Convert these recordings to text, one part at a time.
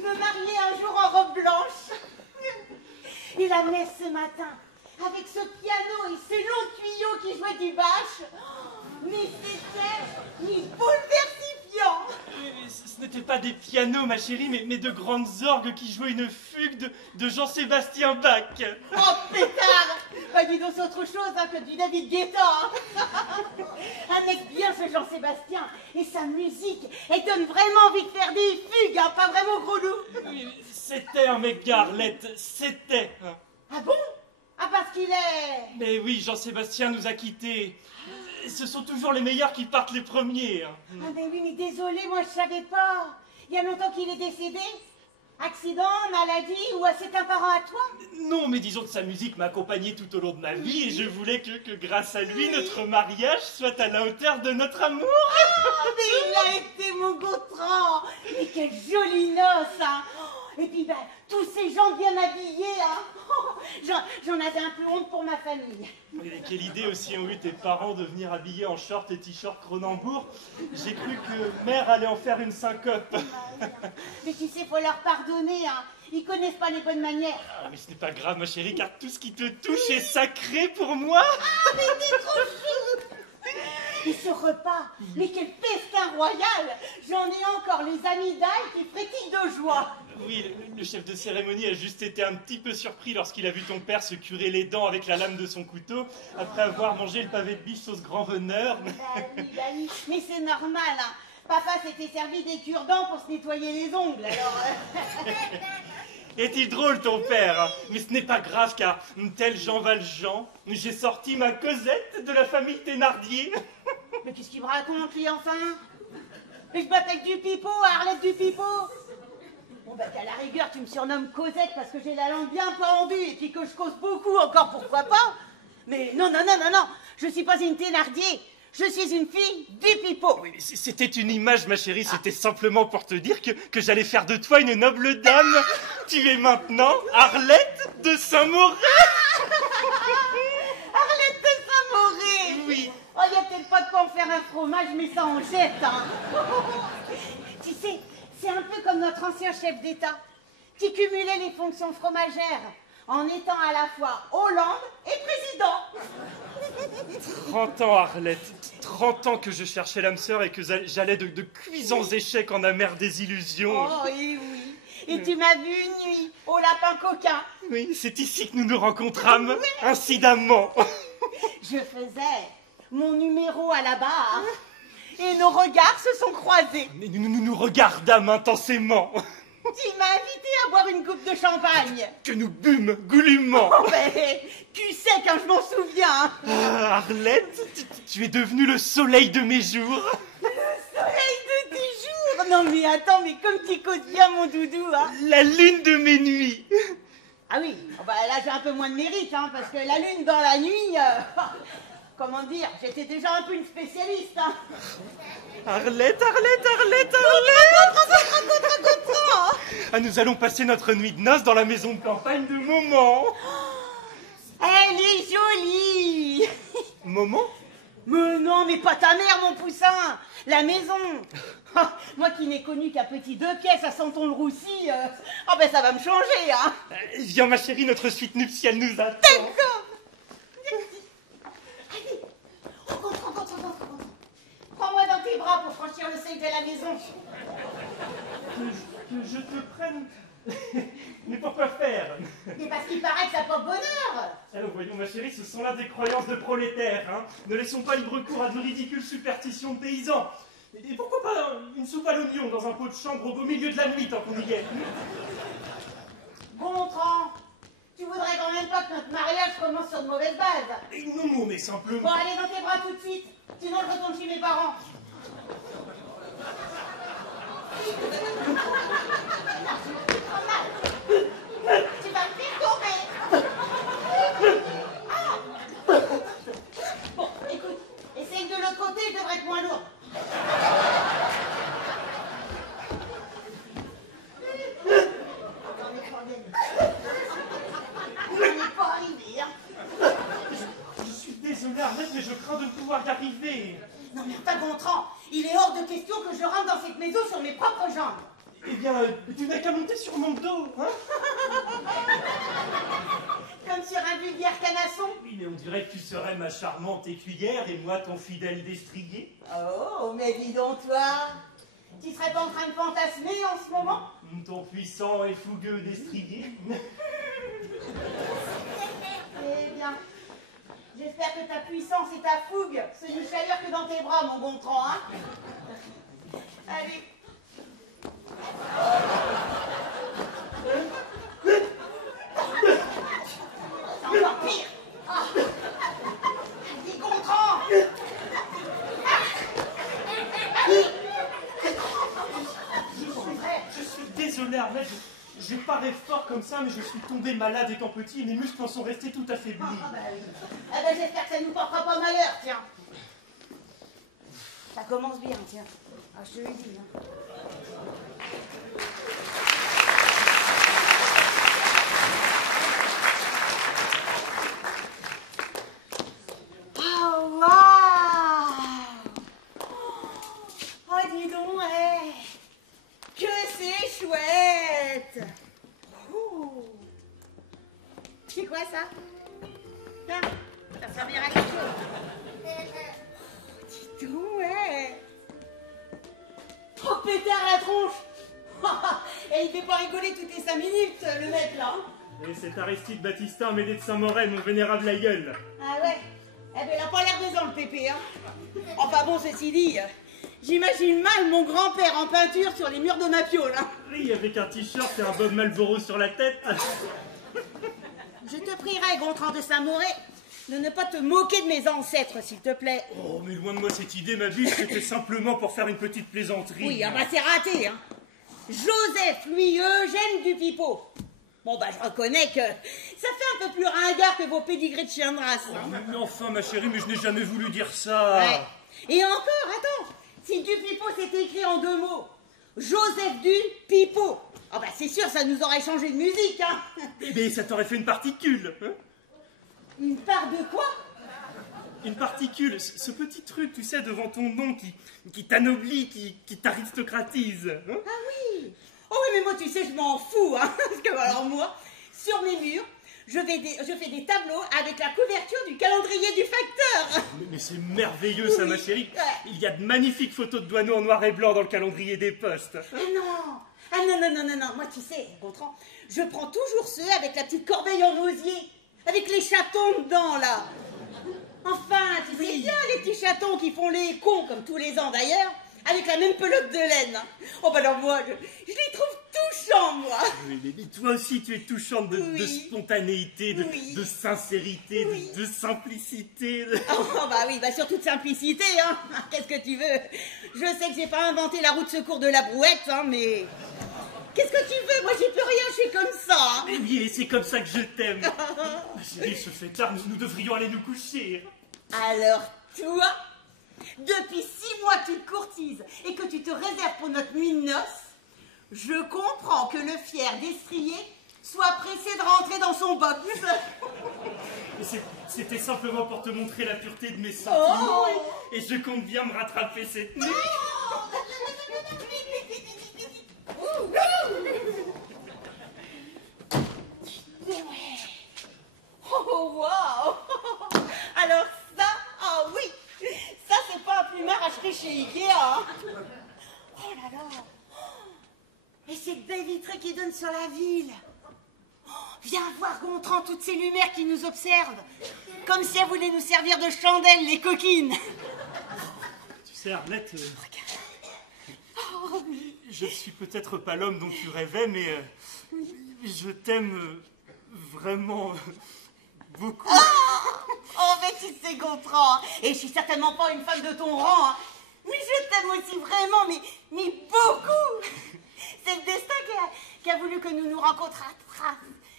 me marier un jour en robe blanche. Et la messe ce matin, avec ce piano et ces longs tuyaux qui jouaient du bâche, mais c'était bouleversifiant. Ce n'étaient pas des pianos, ma chérie, mais de grandes orgues qui jouaient une fugue de Jean-Sébastien Bach. Oh, pétard! Bah, dis donc, c'est autre chose hein, que du David Guetta. Hein. Un mec bien, ce Jean-Sébastien. Et sa musique, elle donne vraiment envie de faire des fugues, hein, pas vraiment gros loup. Oui, c'était un mec Arlette, c'était. Ah bon? Ah, parce qu'il est... Mais oui, Jean-Sébastien nous a quittés. Ce sont toujours les meilleurs qui partent les premiers. Ah mais oui, mais désolé, moi je savais pas. Il y a longtemps qu'il est décédé? Accident, maladie, ou c'est un parent à toi? Non, mais disons que sa musique m'a accompagné tout au long de ma vie et je voulais que grâce à lui, notre mariage soit à la hauteur de notre amour. Ah, mais il a été mon Gautran. Mais quelle jolie noce, hein. Et puis, ben, tous ces gens bien habillés, hein. J'en avais un peu honte pour ma famille. Et quelle idée aussi ont eu tes parents de venir habillés en short et t-shirt Cronenbourg. J'ai cru que mère allait en faire une syncope. Mais tu sais, faut leur pardonner, hein. Ils connaissent pas les bonnes manières. Ah, mais ce n'est pas grave, ma chérie, car tout ce qui te touche est sacré pour moi. Ah, mais t'es trop chou. Et ce repas, mais quel festin royal. J'en ai encore les amis d'ail qui frétillent de joie. Oui, le chef de cérémonie a juste été un petit peu surpris lorsqu'il a vu ton père se curer les dents avec la lame de son couteau après avoir mangé le pavé de biche sauce grand veneur. Bah oui, mais c'est normal, hein. Papa s'était servi des cure-dents pour se nettoyer les ongles, alors... Est-il drôle ton père? Mais ce n'est pas grave car, tel Jean Valjean, j'ai sorti ma Cosette de la famille Thénardier. Mais qu'est-ce qu'il me raconte, lui, enfin? Mais je m'appelle Dupipeau, Arlette Dupipeau. Bon, bah, qu'à la rigueur, tu me surnommes Cosette parce que j'ai la langue bien pendue et puis que je cause beaucoup, encore pourquoi pas. Mais non, je suis pas une Thénardier. Je suis une fille Dupipeau. Oui, c'était une image, ma chérie, c'était simplement pour te dire que j'allais faire de toi une noble dame. Tu es maintenant Arlette de Saint-Mauré. Arlette de Saint-Mauré. Oui. Oh, il n'y a peut-être pas de quoi en faire un fromage, mais ça en jette, hein. Tu sais, c'est un peu comme notre ancien chef d'État, qui cumulait les fonctions fromagères en étant à la fois Hollande et président. 30 ans, Arlette. 30 ans que je cherchais l'âme sœur et que j'allais de cuisants échecs en amère désillusion. Oh, et oui. Et tu m'as vu une nuit au lapin coquin. Oui, c'est ici que nous nous rencontrâmes, incidemment. Je faisais mon numéro à la barre et nos regards se sont croisés. Mais nous regardâmes intensément. Tu m'as invité à boire une coupe de champagne. Que nous bûmes goulûment. Oh, mais tu sais quand je m'en souviens. Ah, Arlette, tu es devenue le soleil de mes jours. Le soleil de tes jours. Non mais attends, mais comme tu causes bien mon doudou, hein. La lune de mes nuits. Ah oui, oh bah là j'ai un peu moins de mérite, hein, parce que la lune dans la nuit, comment dire, j'étais déjà un peu une spécialiste, hein. Arlette. Ah, nous allons passer notre nuit de noces dans la maison de campagne de Maman. Elle est jolie. Maman? Mais non, mais pas ta mère, mon poussin. La maison. Moi qui n'ai connu qu'un petit 2 pièces à Santon-le-Roussy, ah ben ça va me changer, hein. Viens, ma chérie, notre suite nuptiale nous attend. D'accord. Allez, rentre. Prends-moi dans tes bras pour franchir le seuil de la maison. Que je te prenne. Mais pourquoi faire? Mais parce qu'il paraît que ça porte bonheur. Alors voyons, ma chérie, ce sont là des croyances de prolétaires, hein. Ne laissons pas libre cours à de ridicules superstitions de paysans. Et pourquoi pas une soupe à l'oignon dans un pot de chambre au beau milieu de la nuit tant qu'on y est? Gontran, tu voudrais quand même pas que notre mariage commence sur de mauvaises bases. Non, mais simplement... Bon, allez dans tes bras tout de suite, sinon je retourne chez mes parents. Tu vas me faire tomber. Bon, écoute, essaye de l'autre côté, je devrais être moins lourd. On n'est pas arrivé, hein. Je suis désolé, Arlette, mais je crains de ne pouvoir y arriver. Non mais enfin, Gontran, il est hors de question que je rentre dans cette maison sur mes propres jambes. Eh bien, tu n'as qu'à monter sur mon dos, hein? Comme sur un vulgaire canasson. Oui, mais on dirait que tu serais ma charmante écuyère et moi ton fidèle destrier. Oh, mais dis donc, toi, tu serais pas en train de fantasmer en ce moment? Ton puissant et fougueux destrier. Eh bien, j'espère que ta puissance et ta fougue se nichent ailleurs que dans tes bras, mon Gontran, hein? Allez. C'est encore pire. Ah. Allez, Gontran. Je suis désolé, Arlette, j'ai paré fort comme ça, mais je suis tombé malade étant petit et mes muscles en sont restés tout affaiblis. Ah oui. Ah ben, j'espère que ça ne nous portera pas malheur, tiens. Ça commence bien, tiens. Ah, je te le dis, hein. Oh, waouh! Oh, dis donc, hey. Que c'est chouette! Oh. C'est quoi ça? Tiens, ça servira à quelque chose. Dis donc, ouais! Oh, pétard à la tronche! Et il fait pas rigoler toutes les 5 minutes, le mec, là, hein? Et c'est Aristide Baptistin, mêlé de Saint-Maurel, mon vénérable aïeul. Ah ouais? Eh ben, il a pas l'air décent, le pépé, hein? Enfin bon, ceci dit, j'imagine mal mon grand-père en peinture sur les murs de ma piole, hein? Oui, avec un t-shirt et un Bob Marlboro sur la tête. Je te prierai, Gontran de Saint-Mauré, de ne pas te moquer de mes ancêtres, s'il te plaît. Oh, mais loin de moi cette idée, ma biche, c'était simplement pour faire une petite plaisanterie. Oui, ah bah c'est raté, hein. Joseph Louis Eugène Dupipeau. Bon bah je reconnais que ça fait un peu plus ringard que vos pédigrés de chien de race. Oh, Hein. mais enfin, ma chérie, mais je n'ai jamais voulu dire ça. Ouais. Et encore, attends, si Dupipeau c'était écrit en 2 mots, Joseph Dupipeau. Ah bah c'est sûr, ça nous aurait changé de musique, hein. Mais ça t'aurait fait une particule, hein? Une part de quoi? Une particule, ce petit truc, tu sais, devant ton nom qui t'anoblit, qui t'aristocratise. Hein? Ah oui. Oh oui, mais moi, tu sais, je m'en fous, hein. Parce que, alors moi, sur mes murs, je fais des tableaux avec la couverture du calendrier du facteur. Mais c'est merveilleux, ça, Oui. ma chérie. Ouais. Il y a de magnifiques photos de douaneaux en noir et blanc dans le calendrier des postes. Ah non. Ah non, non, non, non, non. Moi, tu sais, Gontran, je prends toujours ceux avec la petite corbeille en osier, avec les chatons dedans, là. Enfin, tu sais bien, les petits chatons qui font les cons, comme tous les ans d'ailleurs, avec la même pelote de laine. Oh, bah alors moi, je les trouve touchants, moi. Mais toi aussi, tu es touchante de Oui. spontanéité, Oui. de sincérité, Oui. de simplicité. Oh, bah oui, bah surtout de simplicité, hein. Qu'est-ce que tu veux? Je sais que j'ai pas inventé la roue de secours de la brouette, hein, mais... Qu'est-ce que tu veux? Moi, j'y peux rien, je suis comme ça, hein. Mais oui, et c'est comme ça que je t'aime. Ma chérie, il se fait tard, nous devrions aller nous coucher. Alors, toi, depuis 6 mois que tu te courtises et que tu te réserves pour notre nuit de noces, je comprends que le fier destrier soit pressé de rentrer dans son box. Et c'était simplement pour te montrer la pureté de mes sentiments. Oh. Et je compte bien me rattraper cette nuit. Oh, waouh! Alors ça, ah oui, ça c'est pas un plumard acheté chez Ikea, hein. Oh là là! Et cette belle vitrée qui donne sur la ville. Oh, viens voir, Gontran, toutes ces lumières qui nous observent. Comme si elles voulaient nous servir de chandelles, les coquines. Tu sais, Arlette, je suis peut-être pas l'homme dont tu rêvais, mais je t'aime vraiment beaucoup. Oh, mais tu sais, Gontran, hein, et je suis certainement pas une femme de ton rang, hein, mais je t'aime aussi vraiment, mais beaucoup. C'est le destin qui a voulu que nous nous rencontrâmes,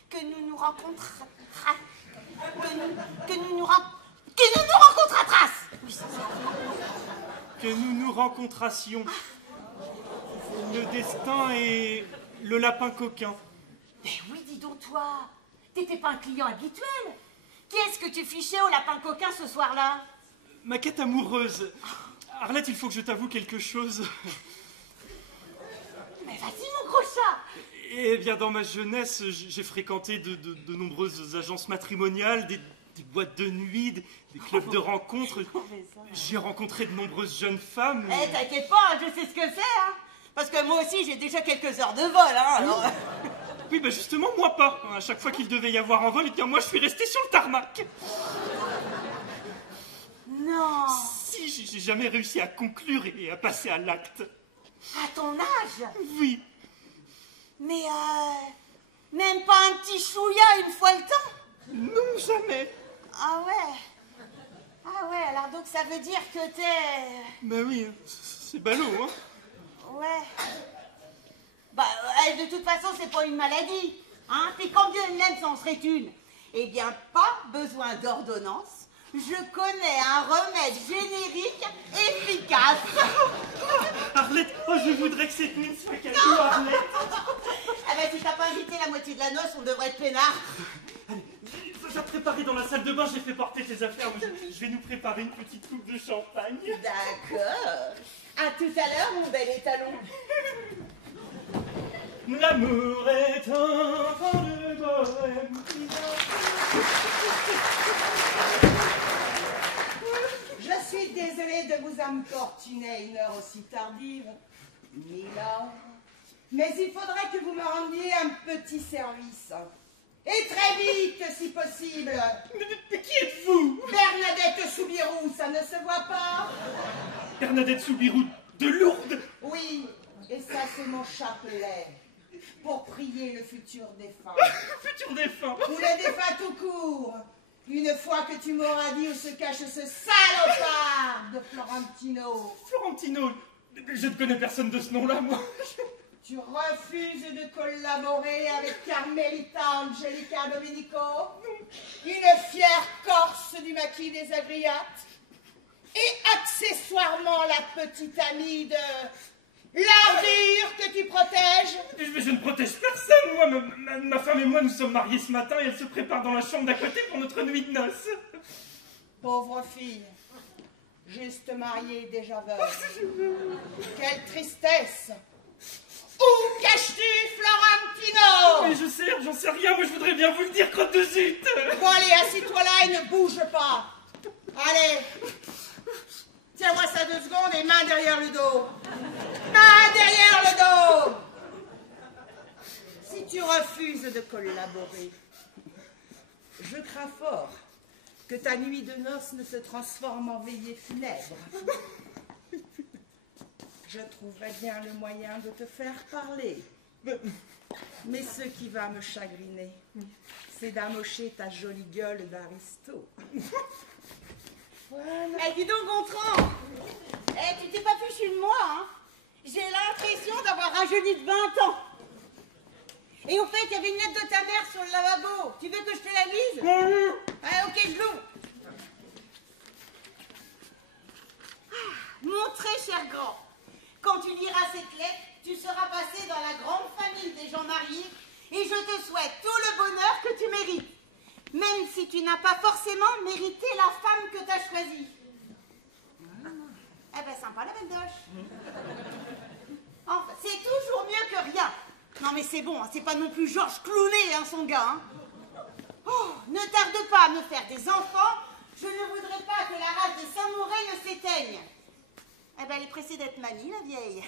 que nous nous rencontrâmes, que nous nous rencontrâmes. Oui, c'est ça. Que nous nous rencontrassions. Le destin et le lapin coquin. Mais oui, dis donc toi, t'étais pas un client habituel. Qui est-ce que tu fichais au lapin coquin ce soir-là? Ma quête amoureuse. Arlette, il faut que je t'avoue quelque chose. Mais vas-y, mon gros chat. Eh bien, dans ma jeunesse, j'ai fréquenté de nombreuses agences matrimoniales, des boîtes de nuit, des clubs de rencontres. J'ai rencontré de nombreuses jeunes femmes. Eh, t'inquiète pas, je sais ce que c'est, hein. Parce que moi aussi, j'ai déjà quelques heures de vol, hein, alors... Oui, ben justement, moi pas. À chaque fois qu'il devait y avoir un vol, eh bien moi, je suis resté sur le tarmac. Non. Si, j'ai jamais réussi à conclure et à passer à l'acte. À ton âge? Oui. Mais, même pas un petit chouïa une fois le temps? Non, jamais. Ah ouais. Ah ouais, alors donc ça veut dire que t'es... Ben oui, c'est ballot, hein. Ouais. Bah, de toute façon, c'est pas une maladie. Hein? Puis combien même ça en serait une? Eh bien, pas besoin d'ordonnance. Je connais un remède générique efficace. Arlette, oh, je voudrais que cette nuit soit cadeau, Arlette. Ah ben, si t'as pas invité la moitié de la noce, on devrait être peinard. Allez, j'ai préparé dans la salle de bain, j'ai fait porter tes affaires. Je vais nous préparer une petite coupe de champagne. D'accord. À tout à l'heure, mon bel étalon. L'amour est un vent de bohème. Je suis désolée de vous importuner à une heure aussi tardive, Milan. Mais il faudrait que vous me rendiez un petit service. Et très vite, si possible. Mais qui êtes-vous? Bernadette Soubirous, ça ne se voit pas? Bernadette Soubirous de Lourdes? Oui, et ça c'est mon chapelet. Pour prier le futur défunt. Futur défunt. Ou le défunt tout court. Une fois que tu m'auras dit où se cache ce salopard de Florentino. Florentino? Je ne connais personne de ce nom-là, moi. Tu refuses de collaborer avec Carmelita Angelica Domenico, une fière corse du maquis des Agriates, et accessoirement la petite amie de l'ardure que tu protèges. Mais je ne protège personne, moi. Ma femme et moi, nous sommes mariés ce matin et elle se prépare dans la chambre d'à côté pour notre nuit de noces. Pauvre fille, juste mariée, déjà veuve. Quelle tristesse! Où caches-tu Florentino? Mais je sais, j'en sais rien, moi je voudrais bien vous le dire, crotte de zut. Bon allez, assis-toi là et ne bouge pas. Allez, tiens-moi ça 2 secondes et main derrière le dos. Main derrière le dos. Si tu refuses de collaborer, je crains fort que ta nuit de noces ne se transforme en veillée funèbre. Je trouverai bien le moyen de te faire parler. Mais ce qui va me chagriner, c'est d'amocher ta jolie gueule d'aristo. Voilà. Eh, dis donc, Gontran. Eh, tu t'es pas fichu de moi, hein? J'ai l'impression d'avoir rajeuni de 20 ans. Et au fait, il y avait une lettre de ta mère sur le lavabo. Tu veux que je te la lise? Ah, ok, je l'ouvre. Mon très cher grand, quand tu liras cette lettre, tu seras passé dans la grande famille des gens mariés et je te souhaite tout le bonheur que tu mérites, même si tu n'as pas forcément mérité la femme que tu as choisie. Eh ben, sympa la bendoche. Enfin, c'est toujours mieux que rien. Non mais c'est bon, hein, c'est pas non plus Georges Clooney, hein, son gars. Hein. Oh, ne tarde pas à me faire des enfants. Je ne voudrais pas que la race des Samouraïs ne s'éteigne. Eh ben, elle est pressée d'être mamie, la vieille.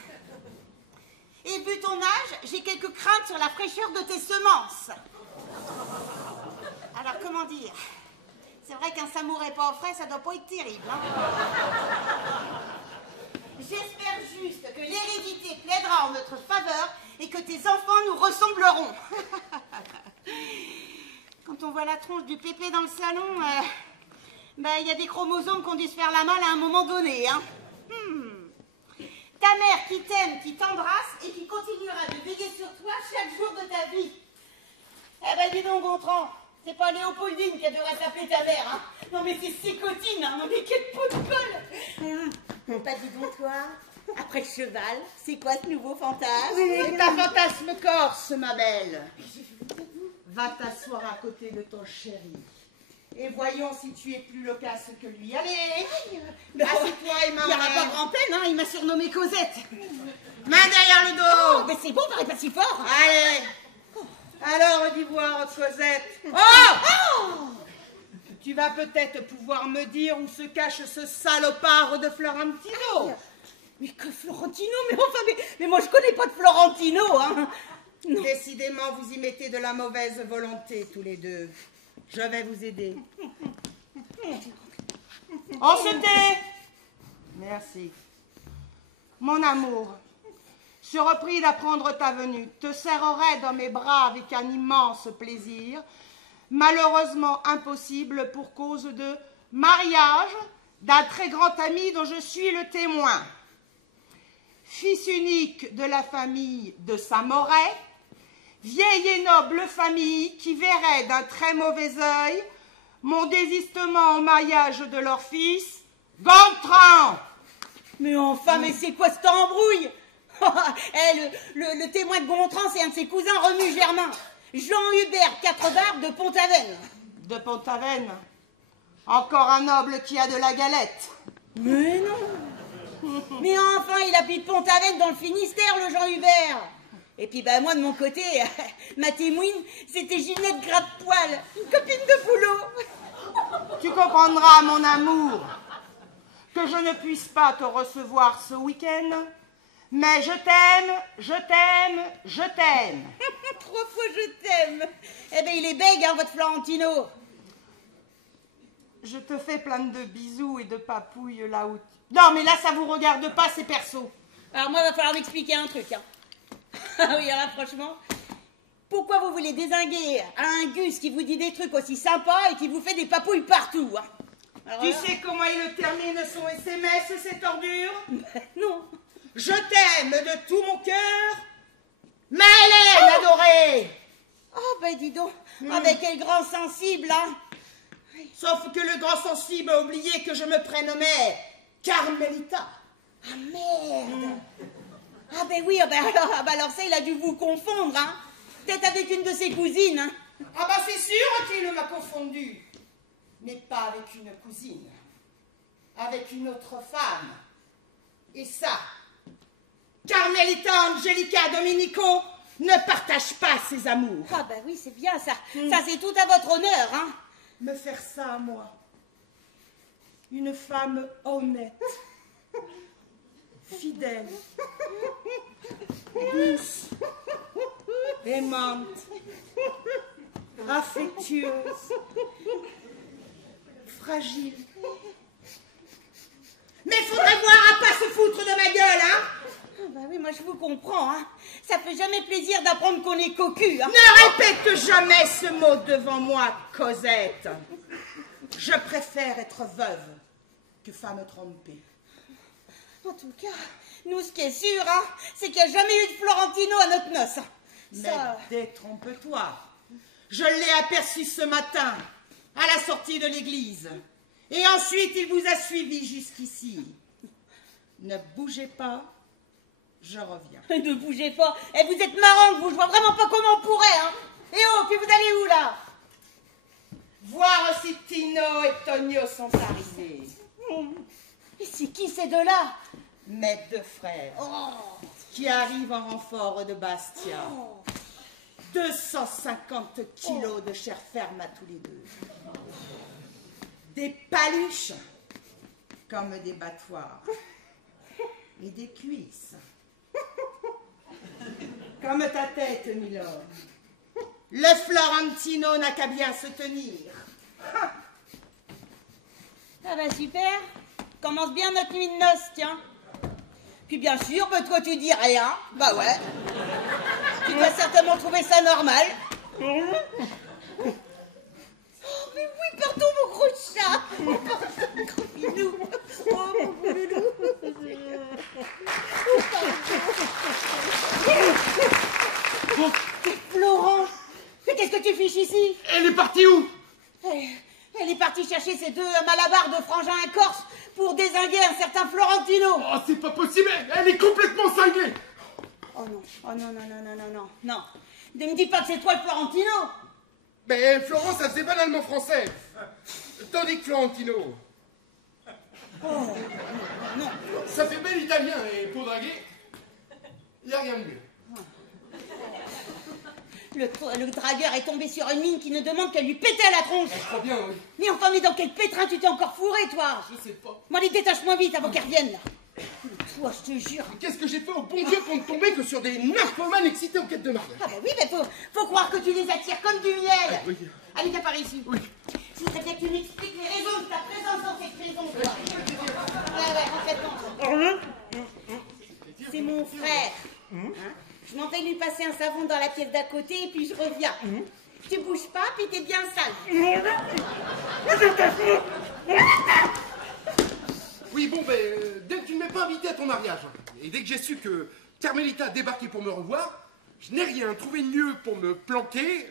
Et vu ton âge, j'ai quelques craintes sur la fraîcheur de tes semences. Alors, comment dire? C'est vrai qu'un samouraï pas au frais, ça doit pas être terrible. Hein. J'espère juste que l'hérédité plaidera en notre faveur et que tes enfants nous ressembleront. Quand on voit la tronche du pépé dans le salon, il y a des chromosomes qui ont dû se faire la malle à un moment donné. Hein. Ta mère qui t'aime, qui t'embrasse et qui continuera de veiller sur toi chaque jour de ta vie. Eh ben dis donc, Gontran, c'est pas Léopoldine qui devrait t'appeler ta mère, hein. Non mais c'est Sicotine, hein. Non mais quel pot de colle. Pas dis donc toi, après le cheval, c'est quoi ce nouveau fantasme? C'est un fantasme corse, ma belle. Va t'asseoir à côté de ton chéri. Et voyons si tu es plus loquace que lui. Allez, assieds-toi et Il n'y aura pas grand peine, hein, il m'a surnommé Cosette. Main derrière le dos. Oh, mais c'est bon, parle pas si fort. Allez. Alors, dis voir, Cosette. Oh! Tu vas peut-être pouvoir me dire où se cache ce salopard de Florentino. Mais que Florentino? Mais enfin, mais moi je connais pas de Florentino, hein. Non. Décidément, vous y mettez de la mauvaise volonté, tous les deux. Je vais vous aider. On se tait. Merci. Mon amour, je repris d'apprendre ta venue. Te serrerai dans mes bras avec un immense plaisir, malheureusement impossible pour cause de mariage d'un très grand ami dont je suis le témoin. Fils unique de la famille de Saint-Moret, vieille et noble famille qui verrait d'un très mauvais œil mon désistement au mariage de leur fils, Gontran. Mais enfin, mais c'est quoi cette embrouille? Le témoin de Gontran, c'est un de ses cousins, Remu Germain. Jean-Hubert Quatrebarbes de Pont-Aven. De Pont-Aven. Encore un noble qui a de la galette. Mais non. Mais enfin, il habite Pont-Aven dans le Finistère, le Jean-Hubert. Et puis bah moi de mon côté, ma témoine, c'était Ginette Gratte-Poil, une copine de boulot. Tu comprendras, mon amour, que je ne puisse pas te recevoir ce week-end, mais je t'aime, je t'aime, je t'aime. 3 fois je t'aime. Eh ben il est bègue, hein, votre Florentino. Je te fais plein de bisous et de papouilles là où... Non, mais là, ça vous regarde pas, c'est perso. Alors moi, il va falloir m'expliquer un truc, hein. Ah oui, alors franchement, pourquoi vous voulez dézinguer un Gus qui vous dit des trucs aussi sympas et qui vous fait des papouilles partout, hein? Alors, Tu sais comment il termine son SMS, cette ordure? Non. Je t'aime de tout mon cœur, ma Hélène adorée. Oh, ben dis donc, avec quel grand sensible, hein. Sauf que le grand sensible a oublié que je me prénommais Carmelita. Ah merde. Ah ben oui, alors ça, il a dû vous confondre, hein. Peut-être avec une de ses cousines, hein. Ah bah c'est sûr qu'il m'a confondu. Mais pas avec une cousine. Avec une autre femme. Et ça, Carmelita Angelica Domenico ne partage pas ses amours. Ah ben oui, c'est bien ça. Ça, c'est tout à votre honneur, hein. Me faire ça à moi. Une femme honnête. Fidèle, douce, aimante, affectueuse, fragile. Mais faudrait voir à pas se foutre de ma gueule, hein? Ah bah oui, moi je vous comprends, hein. Ça fait jamais plaisir d'apprendre qu'on est cocu, hein. Ne répète jamais ce mot devant moi, Cosette. Je préfère être veuve que femme trompée. En tout cas, nous, ce qui est sûr, hein, c'est qu'il n'y a jamais eu de Florentino à notre noce. Ça... Mais détrompe-toi. Je l'ai aperçu ce matin, à la sortie de l'église. Et ensuite, il vous a suivi jusqu'ici. Ne bougez pas, je reviens. Ne bougez pas. Et vous êtes marrante, vous. Je vois vraiment pas comment on pourrait, hein. Et oh, puis vous allez où, là? Voir si Tino et Tonio sont arrivés. Et c'est qui ces deux-là? Mes 2 frères, qui arrivent en renfort de Bastia. 250 kilos de chair ferme à tous les deux. Des paluches, comme des battoirs. Et des cuisses, comme ta tête, Milord. Le Florentino n'a qu'à bien se tenir. Ah bah super. Commence bien notre nuit de noces, tiens. Puis bien sûr, bah toi tu dis rien. Bah ouais. Tu dois certainement trouver ça normal. Oh mais oui, pardon mon gros chat. Oh pardon, mon gros minou. Oh mon gros minou. Oh pardon. Florent, mais qu'est-ce que tu fiches ici? Elle est partie où? Elle est partie chercher ces 2 malabars de frangins corse pour dézinguer un certain Florentino. Oh, c'est pas possible, elle est complètement cinglée. Oh non, oh non, non, non, non, non, non, non. Ne me dis pas que c'est toi le Florentino. Mais Florence, ça faisait banalement français. Tandis que Florentino, Non. ça fait bel italien et pour draguer, il n'y a rien de mieux. Le dragueur est tombé sur une mine qui ne demande qu'à lui péter à la tronche. Je crois bien, oui. Mais enfin, mais dans quel pétrin tu t'es encore fourré, toi? Je sais pas. Moi, allez, détache-moi vite avant qu'elle revienne, là. Toi, je te jure. Qu'est-ce que j'ai fait au bon Dieu pour ne tomber que sur des nymphomanes excités en quête de mariage? Ah bah oui, mais faut croire que tu les attires comme du miel. Oui. Allez, viens par ici. Oui. Je voudrais bien que tu m'expliques les raisons de ta présence dans cette maison, toi. Ouais, complètement. C'est mon frère. Hein? Je m'en vais lui passer un savon dans la pièce d'à côté et puis je reviens. Tu bouges pas, puis t'es bien sale. Oui, bon, ben, dès que tu ne m'es pas invité à ton mariage, et dès que j'ai su que Carmelita a débarqué pour me revoir, je n'ai rien trouvé de mieux pour me planquer,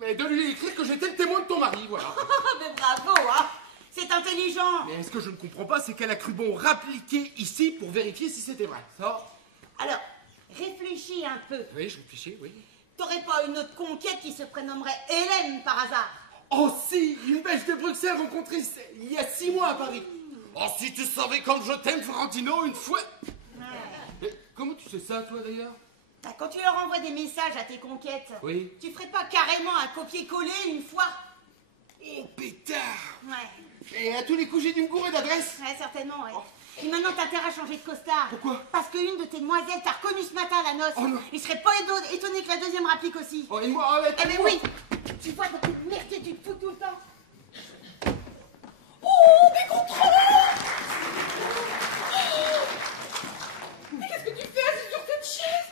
mais de lui écrire que j'étais le témoin de ton mari, voilà. Mais bravo, hein. C'est intelligent. Mais ce que je ne comprends pas, c'est qu'elle a cru bon rappliquer ici pour vérifier si c'était vrai. Ça? Alors, réfléchis un peu. Oui, je réfléchis, oui. T'aurais pas une autre conquête qui se prénommerait Hélène par hasard? Oh si, une Belge de Bruxelles rencontrée il y a 6 mois à Paris. Oh si tu savais comme je t'aime, Florentino, une fois. Mais comment tu sais ça, toi, d'ailleurs? Bah, quand tu leur envoies des messages à tes conquêtes, Oui. tu ferais pas carrément un copier-coller une fois? Oh, pétard. Ouais, Et à tous les coups, j'ai dû me gourer d'adresse. ouais, certainement, ouais. Et maintenant, t'as intérêt à changer de costard. Pourquoi? Parce qu'une de tes demoiselles t'a reconnu ce matin à la noce. Oh non. Il serait pas étonné que la deuxième rapplique aussi. Oh, et moi, Eh ben oui. Tu vois, dans cette merde que tu te fous tout le temps. Mais qu'est-ce que tu fais assis sur cette chaise?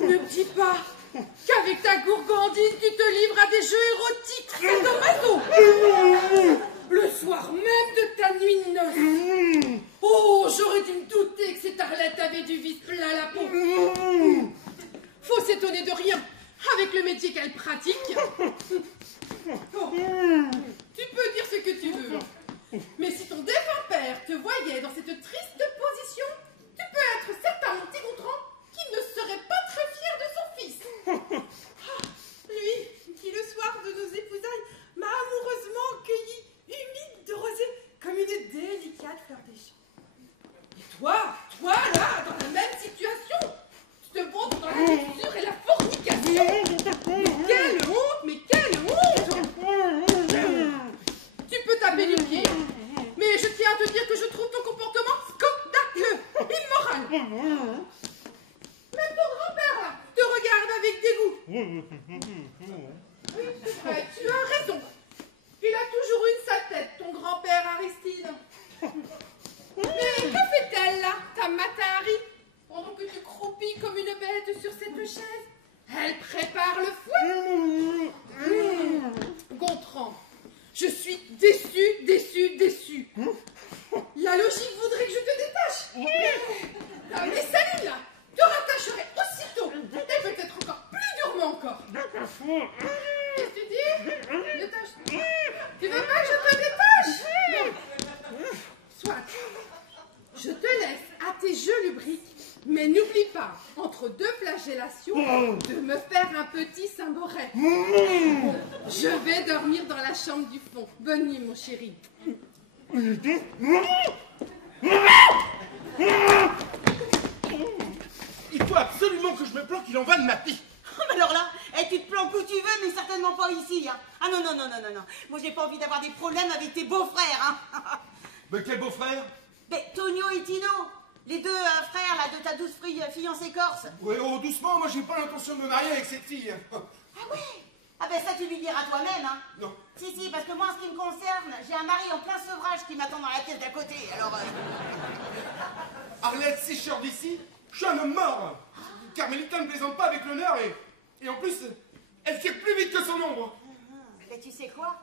Ne me dis pas qu'avec ta gourgandine, tu te livres à des jeux érotiques sadomaso. Le soir même de ta nuit de noces. Oh, j'aurais dû me douter que cette Arlette avait du vice plein la peau. Faut s'étonner de rien avec le métier qu'elle pratique. Oh, tu peux dire ce que tu veux. Mais si ton défunt père te voyait dans cette triste position, tu peux être certain, mon petit Gontran, qu'il ne serait pas très fier de son fils. Ah, lui, qui le soir de nos épousailles m'a amoureusement cueilli, humide de rosée, comme une délicate fleur des champs. Et toi là, dans la même situation, tu te montres dans la luxure et la fornication. Mais quelle honte, mais quelle honte! Tu peux taper du pied, mais je tiens à te dire que je trouve ton comportement scandaleux, immoral. Même ton grand-père, là, te regarde avec dégoût. Oui, c'est vrai, tu as raison. Il a toujours une sale tête, ton grand-père Aristide. Mais que fait-elle, là, ta Matahari, pendant que tu croupis comme une bête sur cette chaise? Elle prépare le fouet. Gontran, je suis déçue. La logique voudrait que je te détache. Ah, mais Saline, là, te rattacherait aussitôt, et peut-être encore plus durement encore. Qu'est-ce que tu dis? Détache. Tu veux pas que je te détache? Bon. Soit. Je te laisse à tes jeux lubriques, mais n'oublie pas, entre deux flagellations, de me faire un petit Saint-Borret. Je vais dormir dans la chambre du fond. Bonne nuit, mon chéri. Il faut absolument que je me planque, il en va de ma vie. Alors là, tu te planques où tu veux, mais certainement pas ici. Hein. Ah non. Moi, j'ai pas envie d'avoir des problèmes avec tes beaux-frères. Hein. Mais quel beau-frère? Mais Tonio et Tino, les deux frères là, de ta douce fiancée corse. Ouais, oh, doucement, moi j'ai pas l'intention de me marier avec cette fille. Ah ouais? Ah ben ça, tu lui diras toi-même. Hein. Non. Si, parce que moi, en ce qui me concerne, j'ai un mari en plein sevrage qui m'attend dans la pièce d'à côté. Alors... Arlette, si je sors d'ici, je suis un homme mort. Carmelita ne plaisante pas avec l'honneur et en plus, elle tire plus vite que son ombre. Mais tu sais quoi?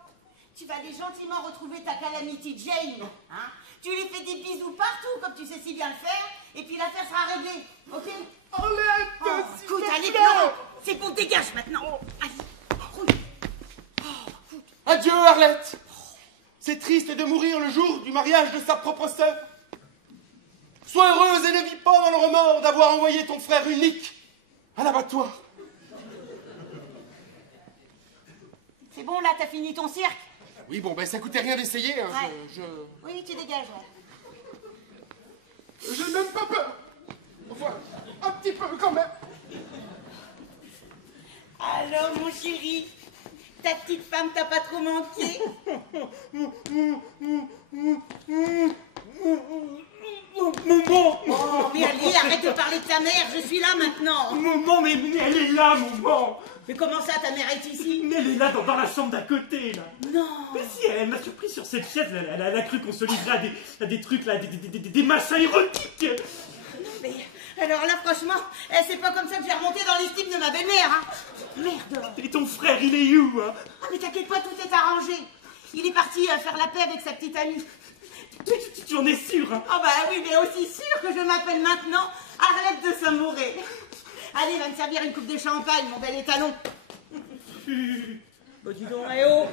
Tu vas aller gentiment retrouver ta calamity Jane. Hein? Tu lui fais des bisous partout, comme tu sais si bien le faire, et puis l'affaire sera réglée. Ok? Arlette, s'il Écoute, te allez, plaît. non! C'est bon, dégage maintenant! Allez, roule! Adieu, Arlette. C'est triste de mourir le jour du mariage de sa propre sœur. Sois heureuse et ne vis pas dans le remords d'avoir envoyé ton frère unique à l'abattoir. C'est bon, là, t'as fini ton cirque? Oui, bon, ben ça coûtait rien d'essayer. Hein. Ouais. Oui, tu dégages, ouais. J'ai même pas peur. Enfin, un petit peu quand même. Alors, mon chéri, ta petite femme t'a pas trop manqué? Maman! Oh, mais allez, arrête de parler de ta mère, je suis là maintenant. Maman, mais elle est là, maman! Mais comment ça, ta mère est ici? Mais elle est là, dans la chambre d'à côté, là! Non. Mais si, elle m'a surpris sur cette chaise, elle a cru qu'on se livrait à des trucs, là, des machins érotiques! Mais alors là, franchement, c'est pas comme ça que j'ai remonté dans l'estime de ma belle-mère, hein. Merde. Et ton frère, il est où, hein? Ah, mais t'inquiète pas, tout est arrangé. Il est parti faire la paix avec sa petite amie. Tu en es sûr, hein? Ah bah oui, mais aussi sûr que je m'appelle maintenant Arlette de Saint-Mauré. Allez, va me servir une coupe de champagne, mon bel étalon. Bah dis donc, eh oh.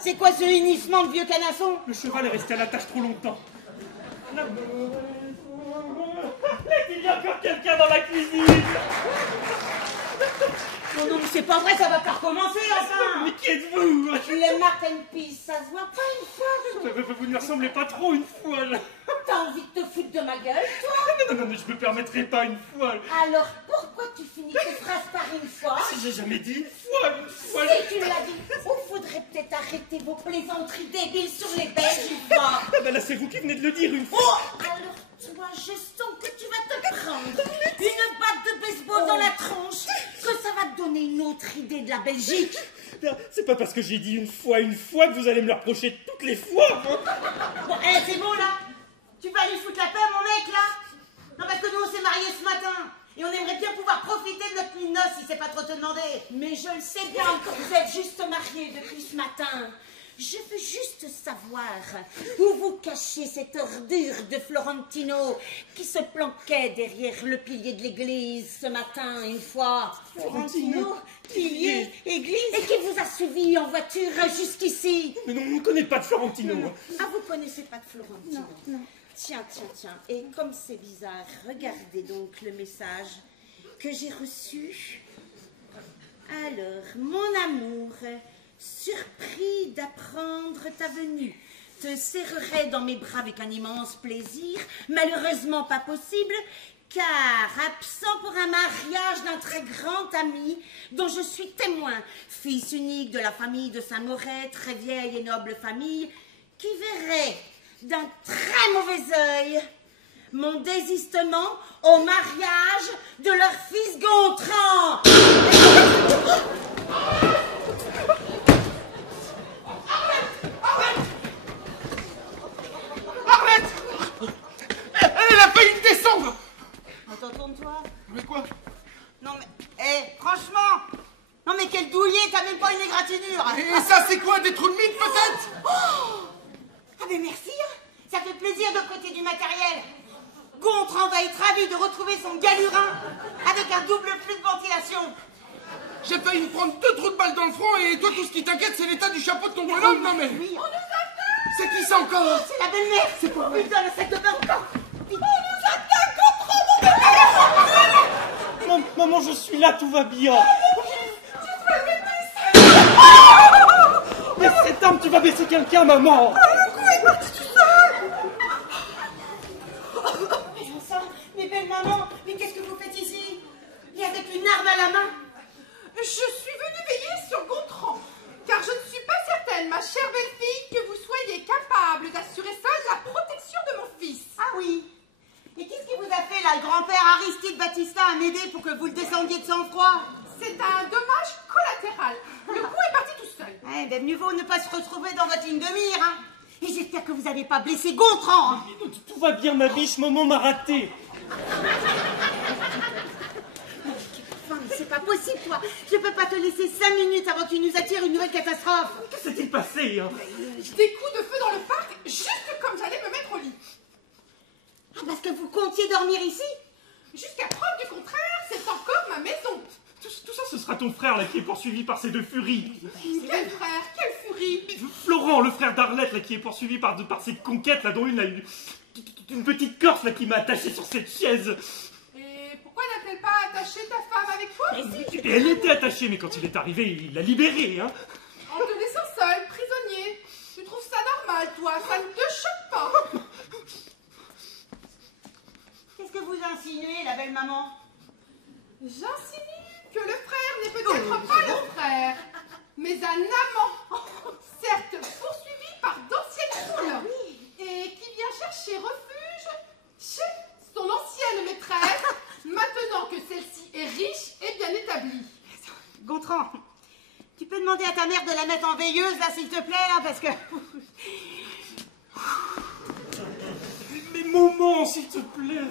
C'est quoi ce hennissement de vieux canasson? Le cheval est resté à la tâche trop longtemps. Il y a encore quelqu'un dans la cuisine! Non, non, mais c'est pas vrai, ça va pas recommencer, enfin. Mais qui êtes-vous? Le Martin Peace, ça se voit pas une fois. Vous ne ressemblez pas trop une fois, là. T'as envie de te foutre de ma gueule, toi? Non, mais je me permettrai pas une fois. Alors pourquoi tu finis tes phrases par une fois? J'ai jamais dit une fois, Si tu l'as dit, vous faudrait peut-être arrêter vos plaisanteries débiles sur les Belges une fois. Ah ben là, c'est vous qui venez de le dire une fois. Oh, alors toi, je sens que tu vas te prendre une batte de baseball dans la tronche, que ça va te donner une autre idée de la Belgique. C'est pas parce que j'ai dit une fois que vous allez me le reprocher toutes les fois. Hein. Bon, c'est bon là. Tu vas aller foutre la paix, mon mec, là? Non, parce que nous, on s'est mariés ce matin. Et on aimerait bien pouvoir profiter de notre nuit de noces, si c'est pas trop te demander. Mais je le sais bien que vous êtes juste mariés depuis ce matin. Je veux juste savoir où vous cachez cette ordure de Florentino qui se planquait derrière le pilier de l'église ce matin, une fois. Florentino, pilier, église. Et qui vous a suivi en voiture jusqu'ici. Mais non, on ne connaît pas de Florentino. Non. Ah, vous connaissez pas de Florentino? Non. Tiens. Et comme c'est bizarre, regardez donc le message que j'ai reçu. Alors, mon amour, surpris d'apprendre ta venue, te serrerai dans mes bras avec un immense plaisir, malheureusement pas possible, car absent pour un mariage d'un très grand ami dont je suis témoin, fils unique de la famille de Saint-Mauré, très vieille et noble famille, qui verrait d'un très mauvais œil mon désistement au mariage de leur fils Gontran. Arrête! Elle a failli descendre! Attends, tourne-toi. Mais quoi? Non mais, franchement, non mais quel douillet, t'as même pas une égratignure. Et ça, c'est quoi? Des trous de mine, peut-être? Oh, ah ben merci, hein. Ça fait plaisir de prêter du matériel. Gontran va être ravi de retrouver son galurin avec un double flux de ventilation. J'ai failli me prendre 2 trous de balles dans le front et toi, tout ce qui t'inquiète, c'est l'état du chapeau de ton bonhomme, non mais... Oui, on nous attaque. C'est qui ça encore? C'est la belle-mère. C'est pas vrai. Putain, le sac de bain encore. On nous attaque, Gontran, mon Maman, je suis là, tout va bien. Mais cette arme, tu vas baisser quelqu'un, maman. le coup est parti tout seul. Mais enfin, mes belles mamans, mais qu'est-ce que vous faites ici? Et avec une arme à la main? Je suis venue veiller sur Gontran, car je ne suis pas certaine, ma chère belle-fille, que vous soyez capable d'assurer seule la protection de mon fils. Ah oui. Et qu'est-ce qui vous a fait, là, le grand-père Aristide Batista, à m'aider pour que vous le descendiez de sang-froid? C'est un dommage collatéral. Le coup est parti tout seul. Eh ben, mieux vaut ne pas se retrouver dans votre ligne de mire, hein. Et j'espère que vous n'avez pas blessé Gontran, hein. Tout va bien, ma biche, maman m'a raté. Enfin, mais c'est pas possible, toi. Je peux pas te laisser 5 minutes avant que tu nous attires une nouvelle catastrophe. Que s'est-il passé, hein? Des coups de feu dans le parc, juste comme j'allais me mettre au lit. Ah, parce que vous comptiez dormir ici? Jusqu'à preuve du contraire, c'est encore ma maison. Tout ça, ce sera ton frère, là, qui est poursuivi par ces 2 furies. Quel frère, quelle furie. Florent, le frère d'Arlette, là, qui est poursuivi par ces conquêtes, là, dont une, là, une petite corse, là, qui m'a attaché sur cette chaise. Et pourquoi n'a-t-elle pas attaché ta femme avec toi? Et elle était attachée, mais quand il est arrivé, il l'a libérée, hein. toi, ça ne te choque pas. Qu'est-ce que vous insinuez, la belle maman? J'insinue que le frère n'est peut-être pas le frère, mais un amant, certes poursuivi par d'anciennes foules, et qui vient chercher refuge chez son ancienne maîtresse, maintenant que celle-ci est riche et bien établie. Gontran, tu peux demander à ta mère de la mettre en veilleuse, là, s'il te plaît, là, parce que... Mais maman, s'il te plaît.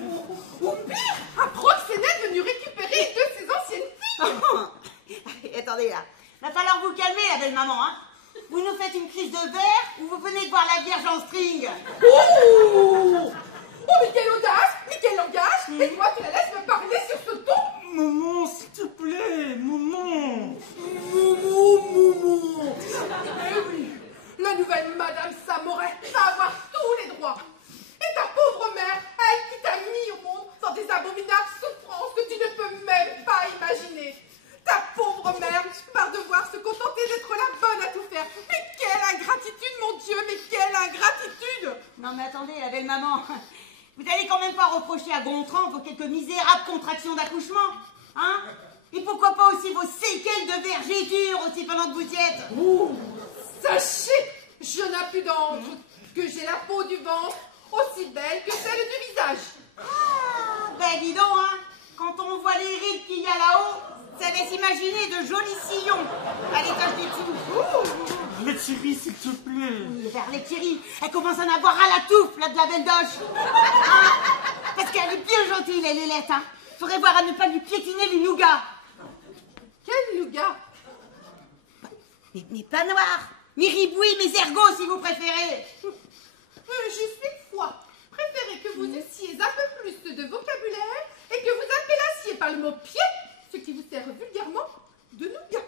Ou pire, un proxénète venu récupérer une de ses anciennes filles. Attendez, là. Va falloir vous calmer, la belle maman, hein. Vous nous faites une crise de verre ou vous venez de voir la Vierge en string? Oh, mais quelle audace, mais quel langage. Et toi, tu la laisses me parler sur ce ton? Maman, s'il te plaît, maman. Moumou. Eh oui, la nouvelle Madame Samoret va avoir tous les droits. Et ta pauvre mère, elle qui t'a mis au monde dans des abominables souffrances que tu ne peux même pas imaginer. Ta pauvre mère va devoir se contenter d'être la bonne à tout faire. Mais quelle ingratitude, mon Dieu, mais quelle ingratitude! Non mais attendez, la belle maman, vous allez quand même pas reprocher à Gontran vos quelques misérables contractions d'accouchement, hein? Et pourquoi pas aussi vos séquelles de vergéture aussi pendant que vous y êtes? Ouh, sachez, jeune impudente, que j'ai la peau du ventre aussi belle que celle du visage. Ah, ben dis donc, hein, quand on voit les rides qu'il y a là-haut, ça laisse imaginer de jolis sillons à l'étage du dessous. Les Thierry, s'il te plaît. Oui, vers les Thierry, elle commence à en avoir à la touffe, là, de la belle doche. Hein? Parce qu'elle est bien gentille, elle est laite, hein. Faudrait voir à ne pas lui piétiner les nougats. Quel nougat? Mais pas noir, ni riboui, mais ergot, si vous préférez. Juste une fois, préférez que vous eussiez un peu plus de vocabulaire et que vous appellassiez par le mot pied ce qui vous sert vulgairement de nougat.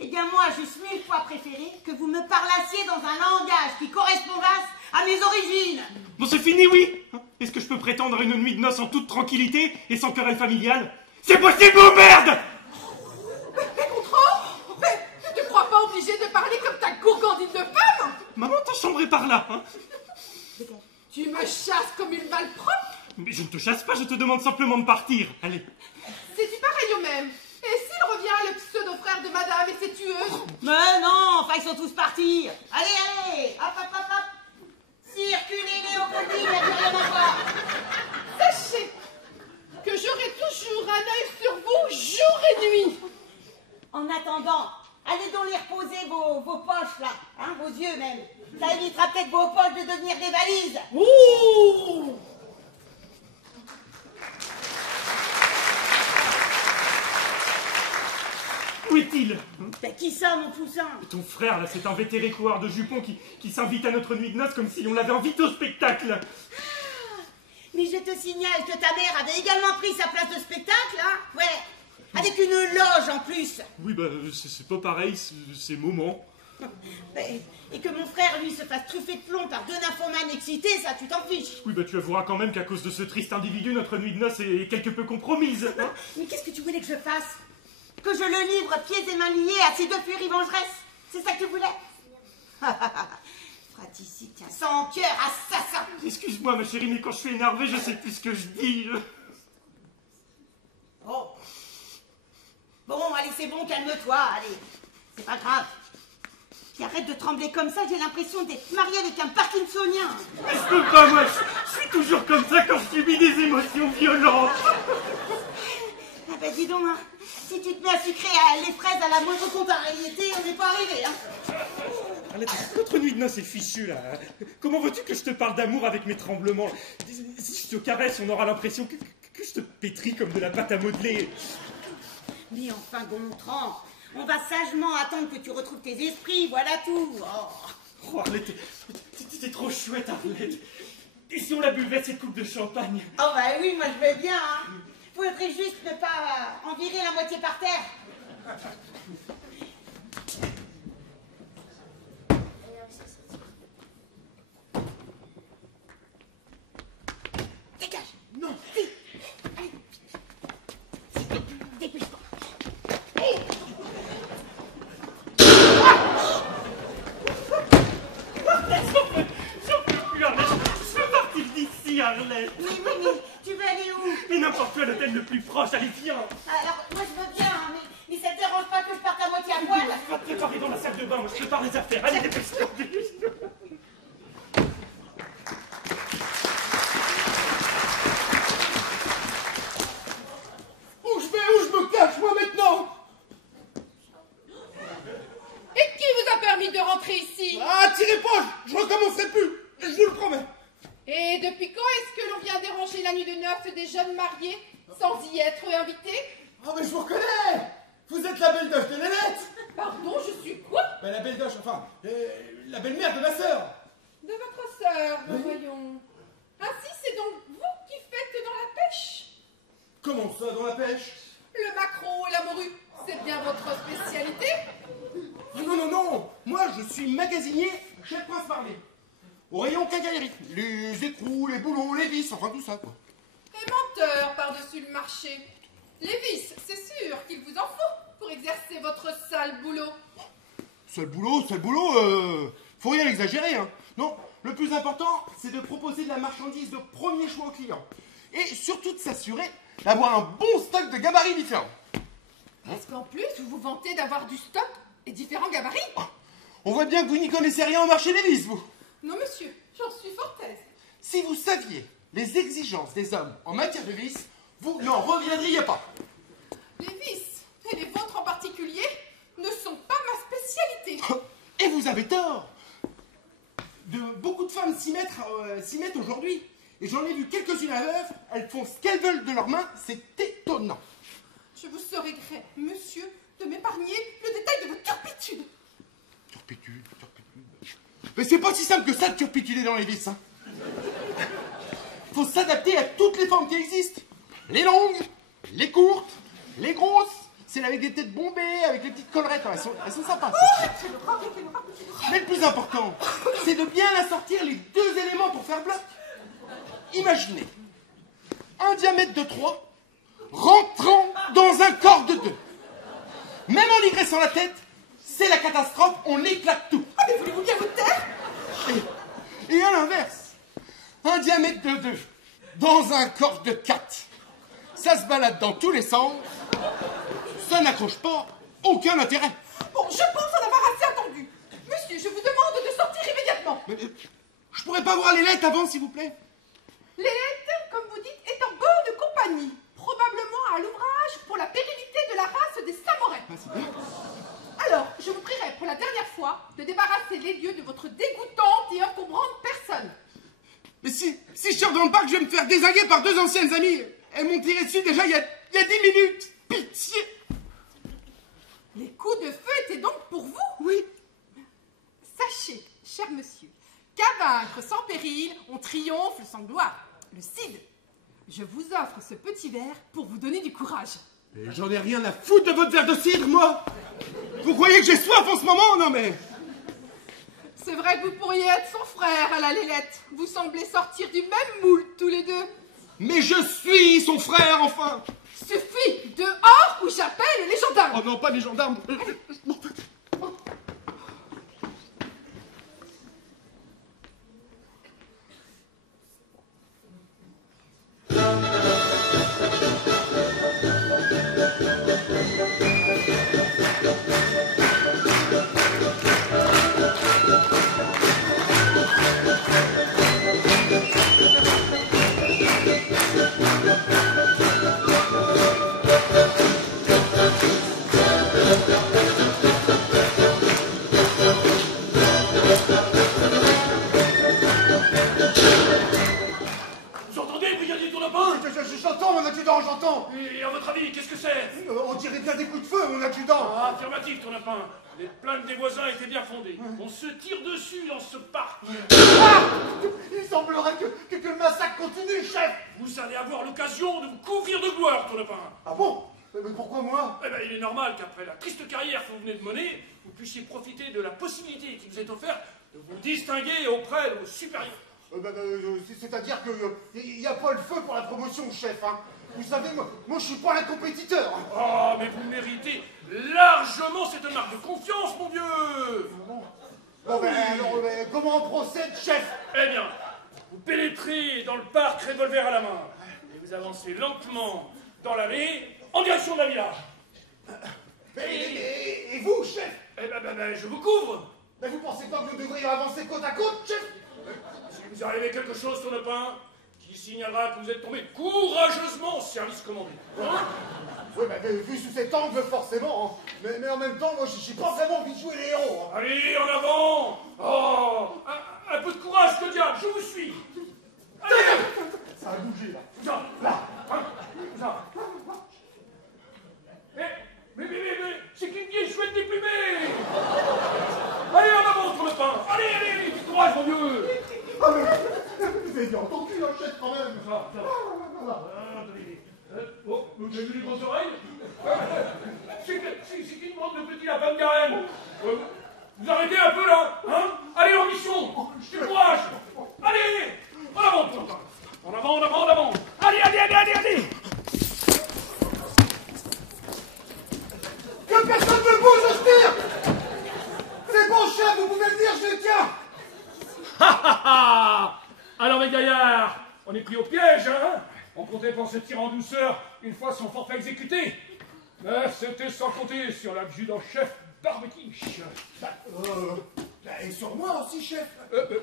Eh bien moi, j'eusse 1000 fois préféré que vous me parlassiez dans un langage qui correspondasse à mes origines. Bon, c'est fini, oui. Est-ce que je peux prétendre à une nuit de noces en toute tranquillité et sans querelle familiale? C'est possible ou merde? Mais Gontran, mais tu ne crois pas obligé de parler comme ta gourgandine de femme? Maman, ta chambre est par là, hein. Tu me chasses comme une malpropre? Mais je ne te chasse pas, je te demande simplement de partir. Allez. C'est-tu pareil au même? Et s'il revient, le pseudo-frère de madame et ses tueuses? Mais non, enfin ils sont tous partis. Allez, hop, hop, hop, hop. Circulez, Léopoldine, il n'y a plus rien à voir. Sachez que j'aurai toujours un œil sur vous jour et nuit. En attendant, allez donc les reposer vos poches là, hein, vos yeux même. Ça évitera peut-être vos poches de devenir des valises. Ouh! Où est-il? Ben qui ça, mon poussin? Ton frère, là, c'est un vétéré coureur de jupons qui s'invite à notre nuit de noces comme si on l'avait invité au spectacle. Mais je te signale que ta mère avait également pris sa place de spectacle, hein? Ouais, avec une loge en plus. Oui, bah, c'est pas pareil, c'est moment. Et que mon frère, lui, se fasse truffer de plomb par deux nymphomanes excités, ça, tu t'en fiches. Oui, bah, tu avoueras quand même qu'à cause de ce triste individu, notre nuit de noces est quelque peu compromise. Hein? Mais qu'est-ce que tu voulais que je fasse? Que je le livre pieds et mains liés à ces deux furies vengeresses? C'est ça que tu voulais? Fratricide, tiens, sans cœur, assassin! Excuse-moi, ma chérie, mais quand je suis énervé, je sais plus ce que je dis. Oh. Bon, allez, c'est bon, calme-toi, allez. C'est pas grave. Puis arrête de trembler comme ça, j'ai l'impression d'être mariée avec un parkinsonien. Je peux pas, moi, je suis toujours comme ça quand je subis des émotions violentes. Ah ben dis donc, hein, si tu te mets à sucrer les fraises à la moindre contrariété, on n'est pas arrivé, hein. Notre nuit de noces est fichue, là. Comment veux-tu que je te parle d'amour avec mes tremblements? Si je te caresse, on aura l'impression que je te pétris comme de la pâte à modeler. Mais enfin, Gontran, on va sagement attendre que tu retrouves tes esprits, voilà tout. Oh, Arlette, t'es trop chouette, Arlette. Et si on la buvait, cette coupe de champagne? Oh bah oui, moi je veux bien, hein. Faudrait juste ne pas en virer la moitié par terre. Dégage. Non. Si. Allez. Dépêche-toi. décroche, allez, viens. Alors, moi je veux bien, hein, mais ça te dérange pas que je parte à moitié à poil? Va te préparer dans la salle de bain, moi je prépare les affaires. Allez, dépêche-toi. Où je vais, où je me cache, moi, maintenant? Et qui vous a permis de rentrer ici? Ah, tirez pas, je recommencerai plus, je vous le promets. Et depuis quand est-ce que l'on vient déranger la nuit de noces des jeunes mariés sans y être invité? Ah, mais je vous reconnais. Vous êtes la belle-doche de Nénette. Pardon, je suis quoi? Ben, la belle-doche, enfin, la belle-mère de ma sœur. De votre sœur, voyons. Ainsi, c'est donc vous qui faites dans la pêche? Comment ça, dans la pêche? Le maquereau et la morue, c'est bien votre spécialité? Ah non, non, non. Moi, je suis magasinier chez Prince Marley. Au rayon quincaillerie. Les écrous, les boulots, les vis, enfin tout ça, quoi. Et menteur par-dessus le marché. Les vices, c'est sûr qu'il vous en faut pour exercer votre sale boulot. Seul boulot, faut rien exagérer, hein. Non, le plus important, c'est de proposer de la marchandise de premier choix aux clients. Et surtout de s'assurer d'avoir un bon stock de gabarits différents. Parce qu'en plus, vous vous vantez d'avoir du stock et différents gabarits. On voit bien que vous n'y connaissez rien au marché des vis, vous. Non, monsieur, j'en suis fort aise. Si vous saviez les exigences des hommes en matière de vis, vous n'en reviendriez pas. Les vices, et les vôtres en particulier, ne sont pas ma spécialité. Et vous avez tort. Beaucoup de femmes s'y mettent aujourd'hui. Et j'en ai vu quelques-unes à l'œuvre, elles font ce qu'elles veulent de leurs mains, c'est étonnant. Je vous serais gré, monsieur, de m'épargner le détail de vos turpitudes. Turpitude. Mais c'est pas si simple que ça de turpituder dans les vis, hein. Faut s'adapter à toutes les formes qui existent. Les longues, les courtes, les grosses, celles avec des têtes bombées, avec les petites collerettes, elles sont sympas. Mais le plus important, c'est de bien assortir les deux éléments pour faire bloc. Imaginez un diamètre de 3 rentrant dans un corps de 2. Même en y graissant la tête, c'est la catastrophe, on éclate tout. Ah, mais voulez-vous bien vous taire? Et à l'inverse, un diamètre de 2 dans un corps de 4. Ça se balade dans tous les sens, ça n'accroche pas, aucun intérêt. Bon, je pense en avoir assez attendu. Monsieur, je vous demande de sortir immédiatement. Mais, je pourrais pas voir les lettres avant, s'il vous plaît? L'élette, comme vous dites, est en bonne compagnie. Probablement à l'ouvrage pour la pérennité de la race des Samorais. Ah, c'est bien. Alors, je vous prierai pour la dernière fois de débarrasser les lieux de votre dégoûtante et encombrante personne. Mais si je sors dans le parc, je vais me faire dézinguer par deux anciennes amies. Elles m'ont tiré dessus déjà il y a 10 minutes. Pitié. Les coups de feu étaient donc pour vous? Oui. Sachez, cher monsieur, qu'à vaincre sans péril, on triomphe sans gloire. Le Cid. Je vous offre ce petit verre pour vous donner du courage. Mais j'en ai rien à foutre de votre verre de cidre, moi. Vous croyez que j'ai soif en ce moment? Non mais... C'est vrai que vous pourriez être son frère à la Lélette. Vous semblez sortir du même moule, tous les deux. Mais je suis son frère, enfin. Suffit, dehors ou j'appelle les gendarmes. Oh non, pas les gendarmes. J'entends, mon adjudant, j'entends. Et à votre avis, qu'est-ce que c'est? On dirait bien des coups de feu, mon adjudant. Ah, affirmatif, ton lapin. Les plaintes des voisins étaient bien fondées. On se tire dessus dans ce parc. Ah, il semblerait que le massacre continue, chef. Vous allez avoir l'occasion de vous couvrir de gloire, ton lapin. Ah bon? Mais pourquoi moi? Eh ben, il est normal qu'après la triste carrière que vous venez de mener, vous puissiez profiter de la possibilité qui vous est offerte de vous distinguer auprès de vos supérieurs. C'est-à-dire qu'il n'y a pas le feu pour la promotion, chef. Hein. Vous savez, moi je suis pas un compétiteur. Oh, mais vous méritez largement cette marque de confiance, mon vieux. Bon, alors, comment on procède, chef? Eh bien, vous pénétrez dans le parc revolver à la main. Et vous avancez lentement, dans l'allée, en direction de la villa. Et vous, chef? Eh ben, je vous couvre. Mais vous pensez pas que nous devrions avancer côte à côte, chef? Si vous arrivez quelque chose, Tourlepin, qui signalera que vous êtes tombé courageusement au service commandé. Oui, mais vu sous cet angle, forcément. Hein. Mais en même temps, moi, j'ai pas vraiment envie de jouer les héros. Hein. Allez, en avant. Oh, un peu de courage, que diable, je vous suis. Allez. Ça a bougé, là. Là, hein, ça. Mais, c'est qu'une vieille chouette déplumée. Allez, en avant, Tourlepin. Allez, du courage, mon vieux. Ah, mais vous avez bien entendu, hein, chef, quand même. Oh, vous avez vu les grosses oreilles? C'est qu'une bande de petits lapins de Garenne. Vous arrêtez un peu là, hein? Allez, en mission. Du courage. Allez, en avant, Tourlepin. En avant. Allez. Que personne ne bouge, je tire. C'est bon, chef, vous pouvez venir, je le tiens. Alors, mes gaillards, on est pris au piège, hein? On comptait pour se tirer en douceur une fois son forfait exécuté. Mais c'était sans compter sur l'adjudant-chef Barbetiche. Et sur moi aussi, chef.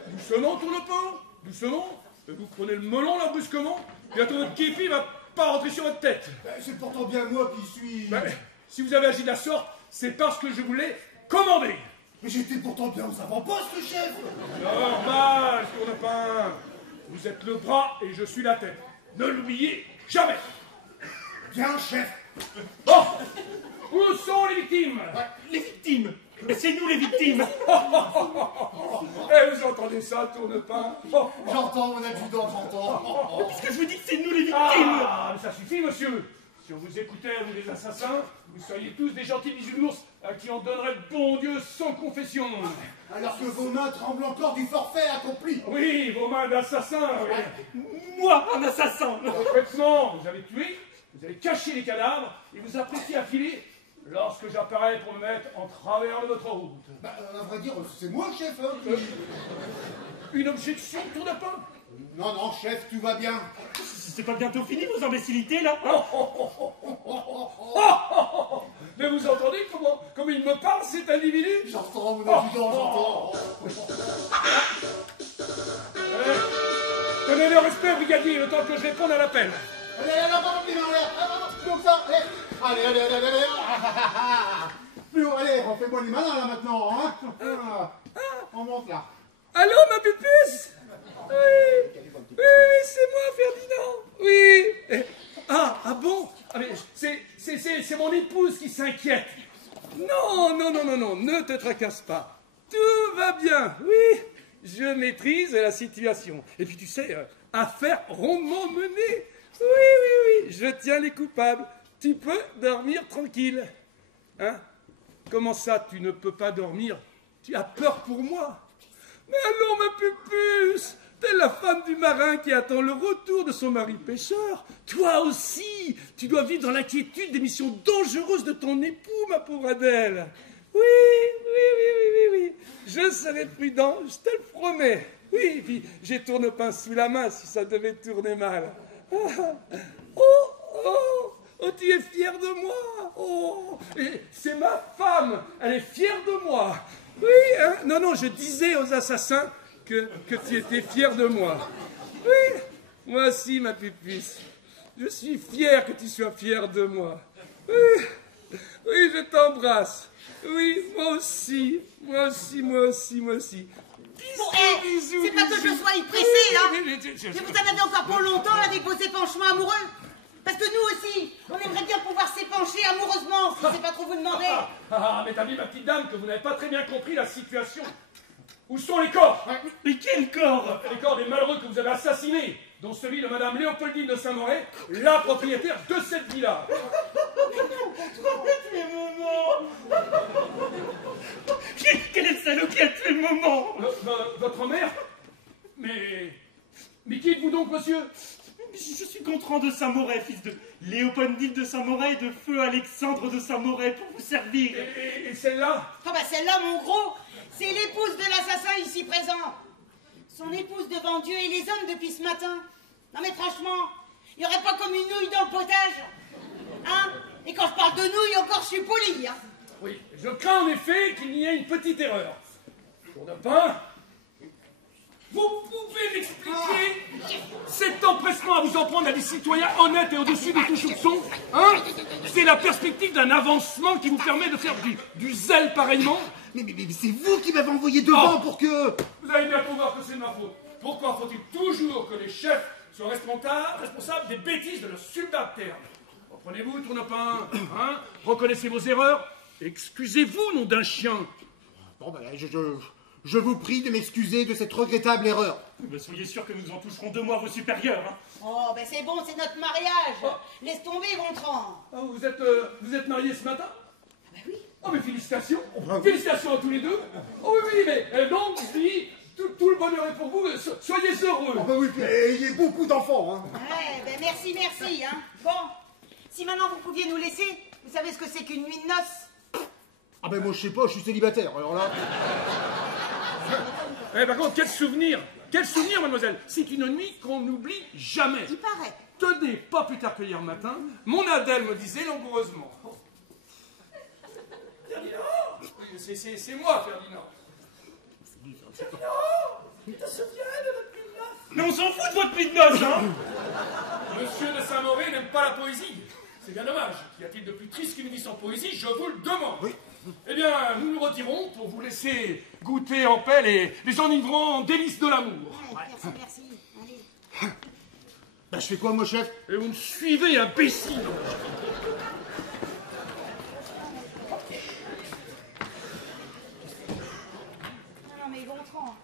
Doucement, Tourlepin, doucement. Vous prenez le melon, là, brusquement. Bientôt votre képi va pas rentrer sur votre tête. C'est pourtant bien moi qui suis... Si vous avez agi de la sorte, c'est parce que je vous l'ai commandé. Mais j'étais pourtant bien aux avant-postes, chef. Normal, Tourlepin. Vous êtes le bras et je suis la tête. Ne l'oubliez jamais. Bien, chef. Oh, où sont les victimes? Les victimes. C'est nous les victimes. Eh, vous entendez ça, Tourlepin? J'entends, mon adjudant, j'entends. Puisque je vous dis que c'est nous les victimes. Ah, mais ça suffit, monsieur. Si on vous écoutait, vous les assassins, vous seriez tous des gentils bisounours à qui on donnerait le bon Dieu sans confession. Alors que vos mains tremblent encore du forfait accompli. Oui, vos mains d'assassin, oui. Moi, un assassin. Parfaitement, vous avez tué, vous avez caché les cadavres et vous apprêtez à filer lorsque j'apparais pour me mettre en travers de votre route. À vrai dire, c'est moi, chef. Hein, Une objection, Tourlepin? Non, chef, tout va bien. C'est pas bientôt fini vos imbécilités là? Mais vous entendez comment il me parle, cet individu? J'entends, mon adjudant, j'entends. Tenez le respect, brigadier, le temps que je réponde à l'appel. Allez, pardon, les mains en l'air. Comme ça, allez. Plus haut, allez, refais-moi les malins, là, maintenant. Hein. On monte, là. Allô, ma pupuce? Oui, c'est moi, Ferdinand. Oui. Ah bon? Ah, mais c'est mon épouse qui s'inquiète. Non, ne te tracasse pas. Tout va bien, oui. Je maîtrise la situation. Et puis tu sais, affaire rondement menée. Oui, je tiens les coupables. Tu peux dormir tranquille. Hein? Comment ça, tu ne peux pas dormir? Tu as peur pour moi? Mais allons, ma pupuce, t'es la femme du marin qui attend le retour de son mari pêcheur. Toi aussi, tu dois vivre dans l'inquiétude des missions dangereuses de ton époux, ma pauvre Adèle. Oui. Je serai prudent, je te le promets. Oui, et puis j'ai Tourlepin sous la main si ça devait tourner mal. Oh, tu es fière de moi? Oh, c'est ma femme, elle est fière de moi. Oui, hein? Non, je disais aux assassins que tu étais fière de moi. Oui, moi aussi, ma pupuce. Je suis fier que tu sois fière de moi. Oui, je t'embrasse. Oui, moi aussi. Bisous. C'est pas que je sois pressée, là. Mais vous en avez encore pour longtemps avec vos épanchements amoureux. Parce que nous aussi, on aimerait bien pouvoir s'épancher amoureusement, si c'est pas trop vous demander. Mais t'as vu, ma petite dame, que vous n'avez pas très bien compris la situation. Où sont les corps? Mais quel corps? Les corps des malheureux que vous avez assassinés, dont celui de Madame Léopoldine de Saint-Mauré, la propriétaire de cette villa. Tué maman. Quel est le salaud qui a tué maman? Votre mère? Mais qui êtes-vous donc, monsieur? Je suis Gontran de Saint-Mauré, fils de Léopoldine de Saint-Mauré et de feu Alexandre de Saint-Mauré, pour vous servir. Et celle-là? Ah bah celle-là, mon gros, c'est l'épouse de l'assassin ici présent. Son épouse devant Dieu et les hommes depuis ce matin. Non mais franchement, il n'y aurait pas comme une nouille dans le potage. de nouilles, encore je suis poli, hein. Oui, je crains en effet qu'il y ait une petite erreur. Pour ne pas... Vous pouvez m'expliquer cet empressement à vous en prendre à des citoyens honnêtes et au-dessus de tout soupçon, hein? C'est la perspective d'un avancement qui vous permet de faire du zèle pareillement? Mais c'est vous qui m'avez envoyé devant pour que... Vous allez bien voir que c'est de ma faute. Pourquoi faut-il toujours que les chefs soient responsables des bêtises de leurs subalternes? Reprenez-vous, Tournopin, hein? Reconnaissez vos erreurs. Excusez-vous, nom d'un chien. Bon, ben, je vous prie de m'excuser de cette regrettable erreur. Mais soyez sûr que nous en toucherons 2 mois vos supérieurs. Hein. Oh, ben c'est bon, c'est notre mariage. Laisse tomber, Gontran. Oh, vous êtes mariés ce matin? Ben oui. Oh, mais félicitations. Félicitations à tous les deux. Oh oui, mais donc, je dis, tout le bonheur est pour vous. Soyez heureux. Oh, ben oui, ayez beaucoup d'enfants, hein. Ouais, ben merci, hein. Bon, si maintenant vous pouviez nous laisser, vous savez ce que c'est qu'une nuit de noces? Ah ben moi je sais pas, je suis célibataire, alors là... Par contre, quel souvenir, mademoiselle. C'est une nuit qu'on n'oublie jamais. Il paraît. Tenez, pas plus tard que hier matin, mon Adèle me disait langoureusement. Ferdinand! Oui, c'est moi, Ferdinand. Ferdinand! Tu te souviens de notre nuit de noces? Mais on s'en fout de votre nuit de noces, hein. Monsieur de Saint-Mauré n'aime pas la poésie. C'est bien dommage. Qu'y a-t-il de plus triste qu'une vie sans poésie? Je vous le demande. Oui. Eh bien, nous nous retirons pour vous laisser goûter en paix les enivrants délices de l'amour. Ouais, merci. Allez. Ben je fais quoi, mon chef? Et vous me suivez, imbécile. Non, mais Gontran,